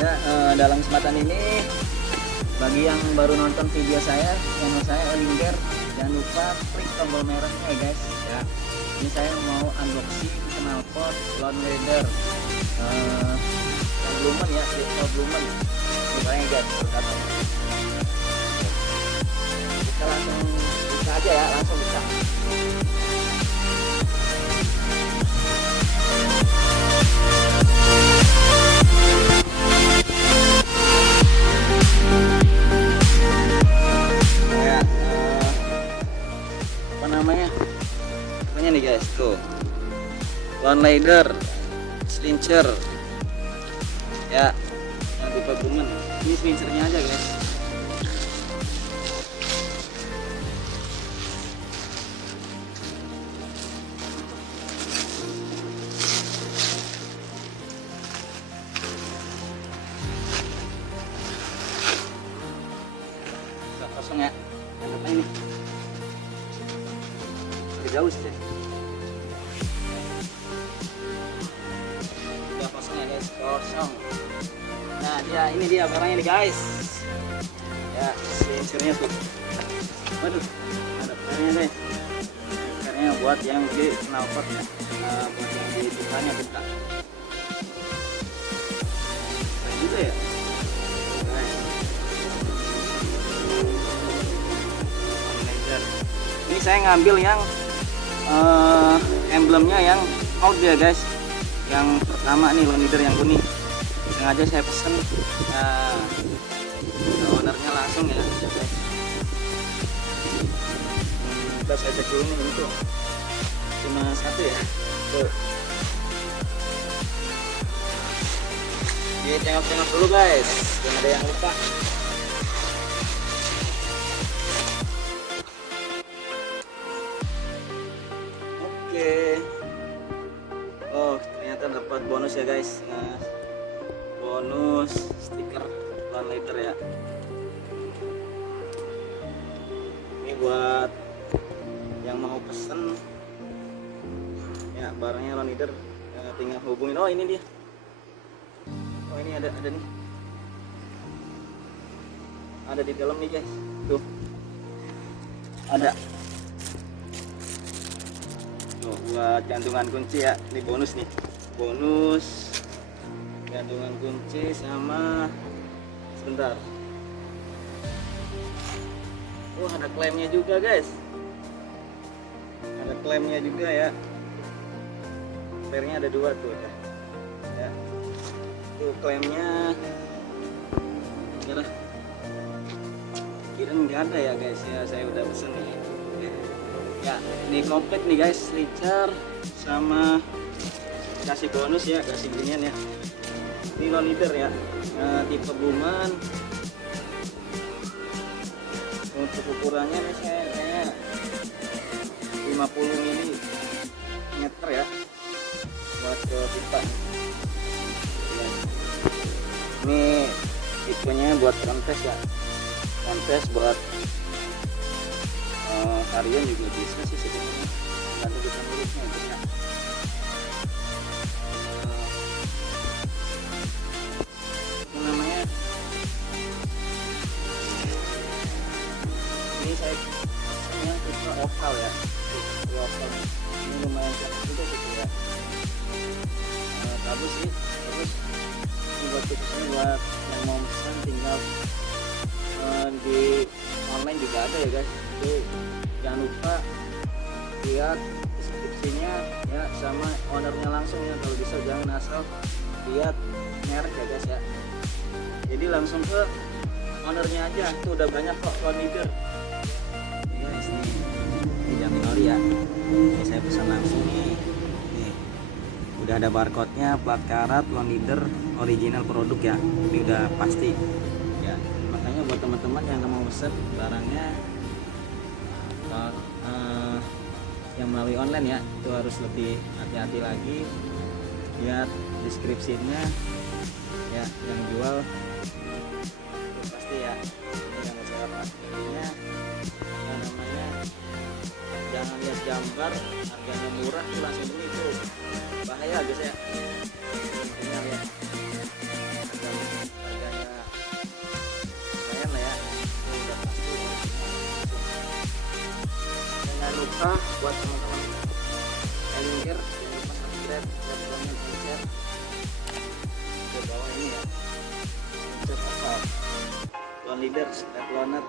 Ya, dalam kesempatan ini bagi yang baru nonton video saya, channel saya Lonerider, jangan lupa klik tombol merahnya ya guys. Ya, ini saya mau unboxing Snalpot Lonerider yang Bluemoon ya, Bluemoon. Ini guys, kita langsung buka aja ya, langsung buka. Namanya nih guys, tuh Lonerider Slencer ya, yang tipe Bluemoon. Ini Slencernya aja guys. Gak kosong ya, apa ini jauh sih, udah kosong ya guys, kosong. Nah ini dia barangnya nih guys ya, Slencernya tuh, waduh ada barangnya guys. Barangnya buat yang di Snalpot ya, buat yang di pipanya kita keren juga ya guys. Ini saya ngambil yang emblemnya yang out ya guys, yang pertama nih Lonerider yang kuning, sengaja saya pesen ownernya langsung ya guys. Kita saya cek dulu nih, ini tuh cuma satu ya tuh. Tengok-tengok dulu guys, jangan ada yang lupa. Oh ternyata dapat bonus ya guys. Nah, bonus stiker Lonerider ya. Ini buat yang mau pesen ya barangnya Lonerider, tinggal hubungin. Oh ini dia. Oh ini ada nih. Ada di dalam nih guys. Tuh. Ada. Tuh, buat gantungan kunci ya, ini bonus nih, bonus gantungan kunci sama sebentar. Ada klaimnya juga guys, ada klaimnya juga ya. Pernya ada dua tuh ya. Tuh klaimnya, kira nggak ada ya guys ya, saya udah pesen nih. Ya, ini komplit nih guys, Slencer sama kasih bonus ya, kasih ginian ya. Ini Lonerider ya, tipe Bluemoon. Untuk ukurannya nih saya kayaknya 50 mm ya, buat ke pipa. Ya. Ini tipenya buat kontes ya, kontes buat harian juga bisa sih sebenarnya, nanti kita mulutnya ya. Apa namanya, ini saya pesannya tipe oval ya, tipe oval. Ini lumayan cantik juga gitu ya, bagus sih, bagus. Ini buat khususnya buat yang mau pesan tinggal di online juga ada ya guys. Itu jangan lupa lihat deskripsinya ya, sama ownernya langsung ya. Kalau bisa jangan asal lihat merek ya guys ya, jadi langsung ke ownernya aja. Tuh udah banyak kok Lonerider ya guys nih, ini jangan tinggali ya. Ini saya pesan langsung nih, udah ada barcode nya, plat Karat, Lonerider, original produk ya, ini udah pasti ya. Makanya buat teman-teman yang mau pesan barangnya yang melalui online ya, itu harus lebih hati-hati lagi, lihat deskripsinya ya, yang jual itu pasti ya. Ini yang saya pastinya namanya, jangan lihat gambar harganya murah tuh langsung beli, itu bahaya guys ya. Ini lihat lupa buat teman-teman anchor jangan lupa subscribe dan komen dan share ke bawah ini ya. Slencer asal Lonerider, Loner